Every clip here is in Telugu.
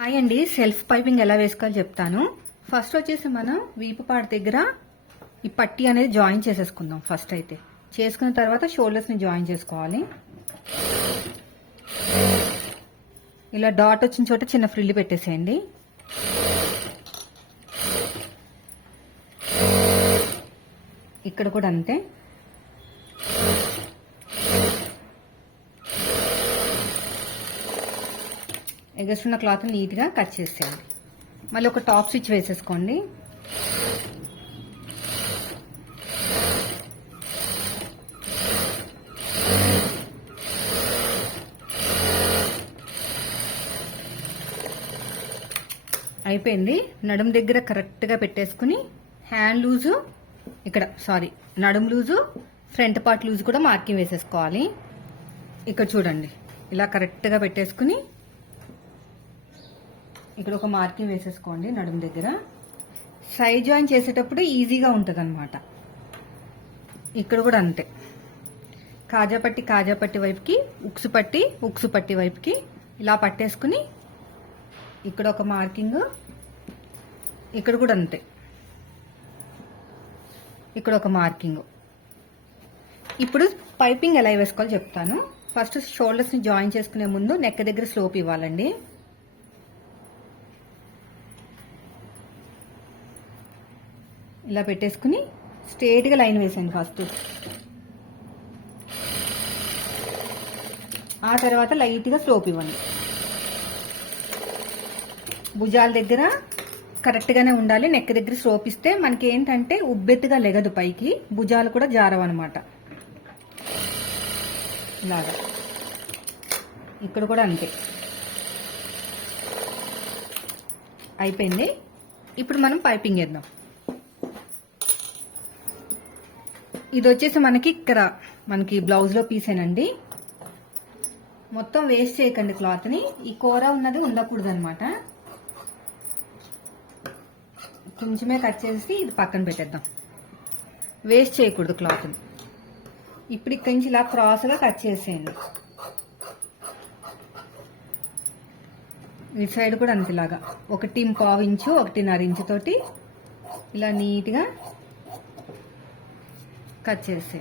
హాయ్ అండి, సెల్ఫ్ పైపింగ్ ఎలా వేసుకోవాలో చెప్తాను. ఫస్ట్ వచ్చేసి మనం వీపు పార్ట్ దగ్గర ఈ పట్టీ అనేది జాయిన్ చేసేసుకుందాం. ఫస్ట్ అయితే చేసుకున్న తర్వాత షోల్డర్స్ ని జాయిన్ చేసుకోవాలి. ఇలా డాట్ వచ్చిన చోట చిన్న ఫ్రిల్ పెట్టేసేయండి. ఇక్కడ కూడా అంతే. ఎగస్ట్రున్న క్లాత్ నీట్గా కట్ చేసేయండి. మళ్ళీ ఒక టాప్ స్టిచ్ వేసేసుకోండి. అయిపోయింది. నడుము దగ్గర కరెక్ట్గా పెట్టేసుకుని హ్యాండ్ లూజు నడుము లూజు, ఫ్రంట్ పార్ట్ లూజు కూడా మార్కింగ్ వేసేసుకోవాలి. ఇక్కడ చూడండి, ఇలా కరెక్ట్గా పెట్టేసుకుని ఇక్కడ ఒక మార్కింగ్ వేసేసుకోండి. నడుము దగ్గర సైడ్ జాయిన్ చేసేటప్పుడు ఈజీగా ఉంటుంది అనమాట. ఇక్కడ కూడా అంతే. కాజాపట్టి వైపుకి, ఉక్సు పట్టి వైపుకి ఇలా పట్టేసుకుని ఇక్కడ ఒక మార్కింగ్, ఇక్కడ కూడా అంతే. ఇక్కడ ఒక మార్కింగ్. ఇప్పుడు పైపింగ్ ఎలా వేసుకోవాలో చెప్తాను. ఫస్ట్ షోల్డర్స్ ని జాయిన్ చేసుకునే ముందు నెక్ దగ్గర స్లోప్ ఇవ్వాలండి. ఇలా పెట్టేసుకుని స్ట్రేట్గా లైన్ వేసాను ఫస్ట్. ఆ తర్వాత లైట్గా స్లోప్ ఇవ్వండి. భుజాల దగ్గర కరెక్ట్గానే ఉండాలి. నెక్ దగ్గర స్లోప్ ఇస్తే మనకి ఏంటంటే ఉబ్బెత్తుగా లెగదు పైకి, భుజాలు కూడా జారవన్నమాట. ఇలాగా ఇక్కడ కూడా అంతే. అయిపోయింది. ఇప్పుడు మనం పైపింగ్ వేద్దాం. ఇది వచ్చేసి మనకి బ్లౌజ్ లో పీసేనండి. మొత్తం వేస్ట్ చేయకండి క్లాత్ ని. ఈ కూర ఉన్నది ఉండకూడదు అనమాట. కొంచెమే కట్ చేసి ఇది పక్కన పెట్టేద్దాం. వేస్ట్ చేయకూడదు క్లాత్ ని. ఇప్పుడు ఇక్కడి నుంచి ఇలా క్రాస్ గా కట్ చేసేయండి. ఈ సైడ్ కూడా అంతేలాగా 1.25 ఇంచు 1.5 ఇంచు తోటి ఇలా నీట్గా కట్ చేసి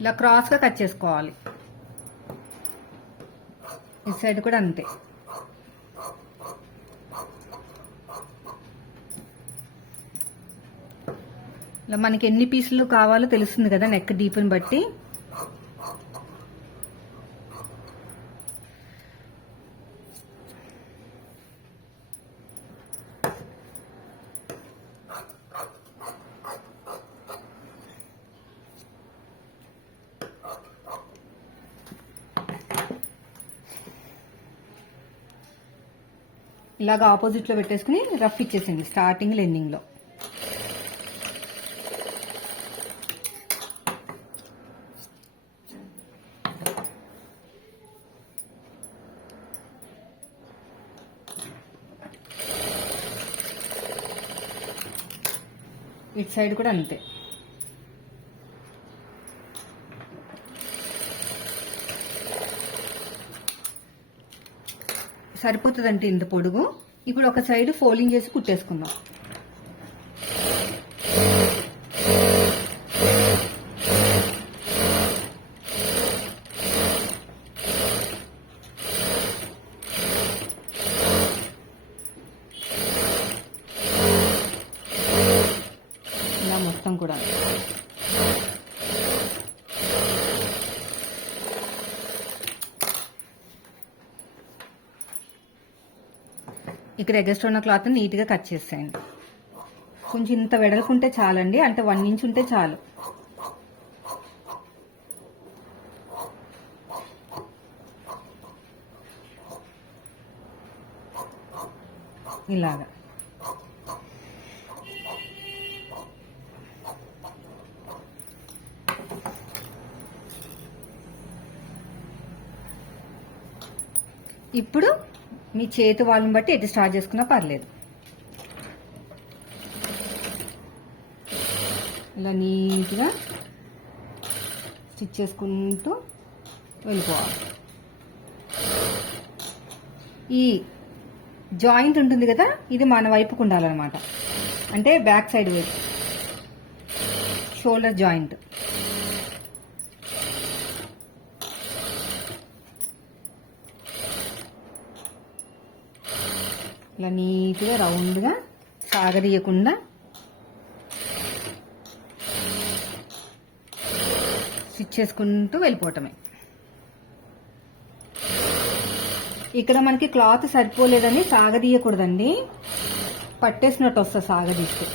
ఇలా క్రాస్గా కట్ చేసుకోవాలి. ఈ సైడ్ కూడా అంతే. ఇలా మనకి ఎన్ని పీసులు కావాలో తెలుస్తుంది కదా నెక్ డీప్ని బట్టి. ఇలాగ ఆపోజిట్ లో పెట్టేసుకుని రఫ్ ఇచ్చేసింది స్టార్టింగ్ ఎండింగ్ లో. ఇటు సైడ్ కూడా అంతే. సరిపోతుందంటే ఇంత పొడుగు. ఇప్పుడు ఒక సైడ్ ఫోల్డింగ్ చేసి కుట్టేసుకుందాం. ఇలా మొత్తం కూడా ఇక్కడ ఎగస్ట్రా ఉన్న క్లాత్ నీట్గా కట్ చేసేయండి. కొంచెం ఇంత వెడల్పుంటే చాలండి, అంటే 1 ఇంచ్ ఉంటే చాలు. ఇలాగా ఇప్పుడు మీ చేతి వాళ్ళని బట్టి ఎటు స్టార్ట్ చేసుకున్నా పర్లేదు. ఇలా నీట్గా స్టిచ్ చేసుకుంటూ వెళ్ళిపోవాలి. ఈ జాయింట్ ఉంటుంది కదా, ఇది మన వైపుకు ఉండాలన్నమాట. అంటే బ్యాక్ సైడ్ వైపు, షోల్డర్ జాయింట్. ఇలా నీట్గా రౌండ్గా సాగదీయకుండా స్టిచ్ చేసుకుంటూ వెళ్ళిపోవటమే. ఇక్కడ మనకి క్లాత్ సరిపోలేదని సాగదీయకూడదండి, పట్టేసినట్టు వస్తుంది సాగదీస్తే.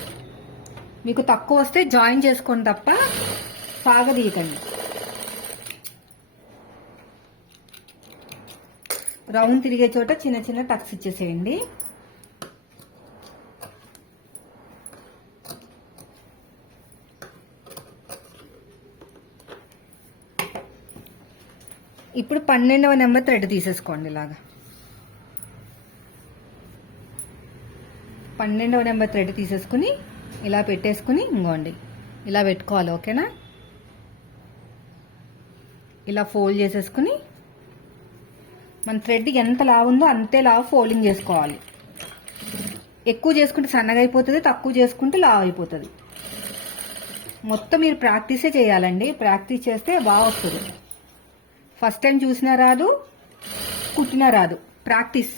మీకు తక్కువ వస్తే జాయిన్ చేసుకోండి తప్ప సాగదీయకండి. రౌండ్ తిరిగే చోట చిన్న చిన్న టక్స్ ఇచ్చేసేయండి. ఇప్పుడు 12వ నెంబర్ థ్రెడ్ తీసేసుకోండి. ఇలాగా 12వ నెంబర్ థ్రెడ్ తీసేసుకుని ఇలా పెట్టేసుకుని ఇంకోండి ఇలా పెట్టుకోవాలి. ఓకేనా? ఇలా ఫోల్డ్ చేసేసుకుని మన థ్రెడ్ ఎంత లావు ఉందో అంతే లావు ఫోల్డింగ్ చేసుకోవాలి. ఎక్కువ చేసుకుంటే సన్నగా అయిపోతుంది, తక్కువ చేసుకుంటే లావు అయిపోతుంది. మొత్తం మీరు ప్రాక్టీసే చేయాలండి. ప్రాక్టీస్ చేస్తే బాగా వస్తుంది. ఫస్ట్ టైం చూసినా రాదు, కుట్టినా రాదు. ప్రాక్టీస్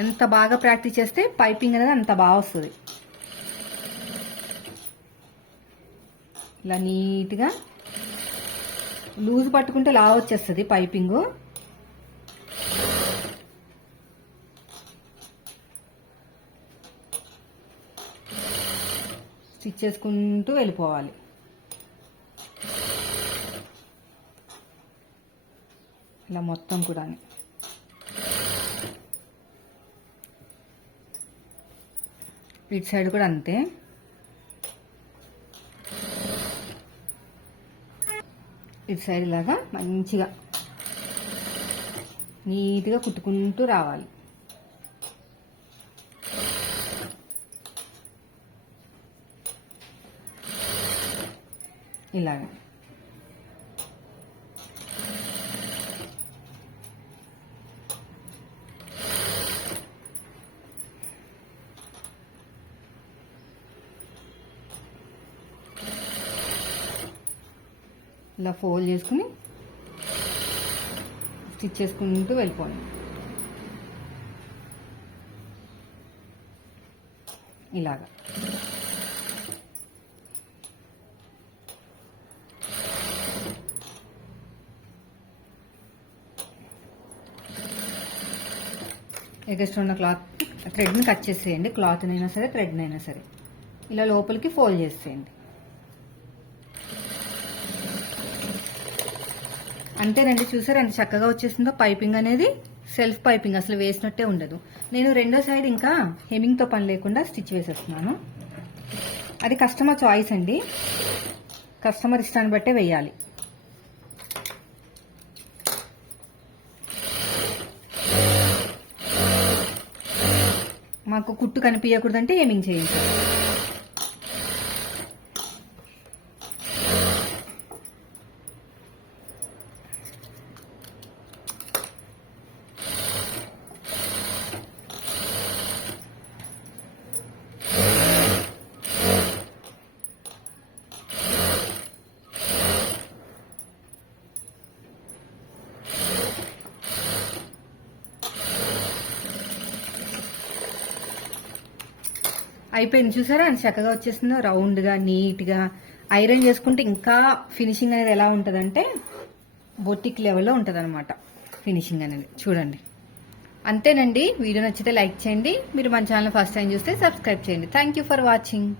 ఎంత బాగా ప్రాక్టీస్ చేస్తే పైపింగ్ అనేది అంత బాగా వస్తుంది. ఇలా నీట్గా లూజ్ పట్టుకుంటే లావు వచ్చేస్తుంది పైపింగు. స్టిచ్ చేసుకుంటూ వెళ్ళిపోవాలి. ఇలా మొత్తం కూడా ఇటు సైడ్ కూడా అంతే. ఇటు సైడ్ ఇలాగా మంచిగా నీట్గా కుట్టుకుంటూ రావాలి. ఇలాగా ఇలా ఫోల్డ్ చేసుకుని స్టిచ్ చేసుకుంటూ వెళ్ళిపోండి. ఇలాగా ఎగస్ట్రా ఉన్న క్లాత్ థ్రెడ్ని కట్ చేసేయండి. క్లాత్నైనా సరే థ్రెడ్నైనా సరే ఇలా లోపలికి ఫోల్డ్ చేసేయండి. అంతేనండి. చూసారు ఎంత చక్కగా వచ్చేసిందో పైపింగ్ అనేది. సెల్ఫ్ పైపింగ్ అసలు వేసినట్టే ఉండదు. నేను రెండో సైడ్ ఇంకా హెమ్మింగ్తో పని లేకుండా స్టిచ్ వేసేస్తున్నాను. అది కస్టమర్ చాయిస్ అండి, కస్టమర్ ఇష్టాన్ని బట్టే వేయాలి. మాకు కుట్టు కనిపించకూడదంటే హెమ్మింగ్ చేయించాలి. అయిపోయింది. చూసారా అని చక్కగా వచ్చేసిందో, రౌండ్గా నీట్గా. ఐరన్ చేసుకుంటే ఇంకా ఫినిషింగ్ అనేది ఎలా ఉంటుందంటే బొటిక్ లెవెల్లో ఉంటుంది అనమాట ఫినిషింగ్ అనేది. చూడండి. అంతేనండి. వీడియో నచ్చితే లైక్ చేయండి. మీరు మన ఛానల్ ఫస్ట్ టైం చూస్తే సబ్స్క్రైబ్ చేయండి. Thank you for watching.